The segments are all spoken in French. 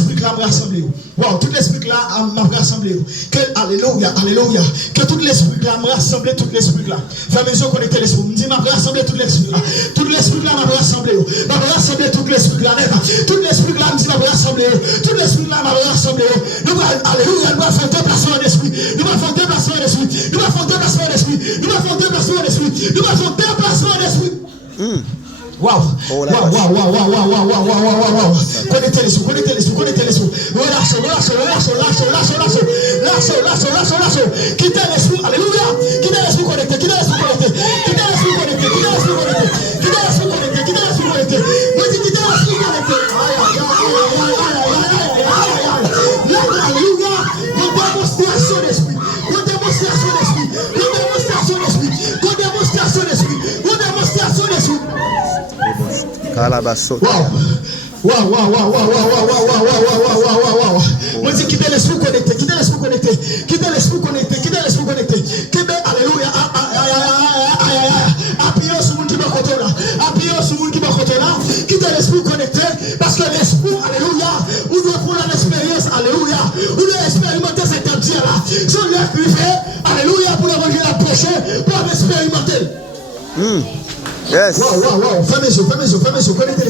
l'esprit là m'a rassemblé. Wow, tout l'esprit là m'a rassemblé. Que alléluia, alléluia. Que tout l'esprit là m'a rassemblé, tout l'esprit là. Fais mes yeux connecter l'esprit. Me dit m'a rassemblé tout l'esprit là. Tout l'esprit là m'a rassemblé. M'a rassemblé tout l'esprit là. Tout l'esprit là me dit m'a rassemblé. Tout l'esprit là m'a rassemblé. Nous alléluia, nous faire déplacement d'esprit. Nous faire déplacement d'esprit. Nous faire déplacement d'esprit. Nous faire déplacement d'esprit. Nous faire déplacement d'esprit. Wow. Connectez les sous. Relâchez. Quittez l'esprit. Alléluia. Quittez l'esprit connecté. Moi, dis quittez l'esprit connecté. Alléluia. Une démonstration d'esprit. Calabasso. Wow. Moi, dis quittez l'esprit connecté. Alléluia. Appuyez sur mon qui va côté là. Quittez l'esprit connecté. Parce que l'esprit, alléluia, on doit prendre l'expérience, alléluia. On doit expérimenter cet objet là. Si on l'a privé, alléluia, pour l'évangile à prêcher, pour expérimenter. Yes. Wow. Fais mes yeux, connectez les sous. Connectez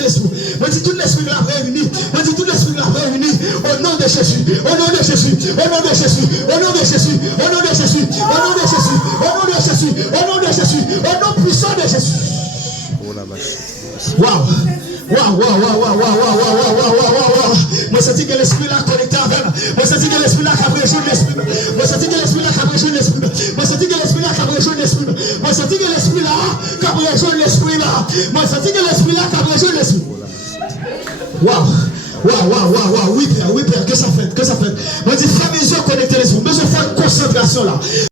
l'esprit. Moi, dis tout l'esprit là réuni. Au nom de Jésus. Au nom de Jésus. Au nom puissant de Jésus. Wow. Moi, je dis que l'esprit là connecté avec. Moi, je dis que l'esprit là qui a rejoint l'esprit. Moi, je dis que l'esprit là qui a rejoint l'esprit. Moi, je dis que l'esprit là qui a rejoint l'esprit. Moi, je dis que l'esprit là qui a rejoint l'esprit là. Moi, je dis que l'esprit là qui a rejoint l'esprit. Wow. Oui, Père, que ça fait. Moi, je dis, fais mes yeux connectés les yeux. Mais je fais une concentration là.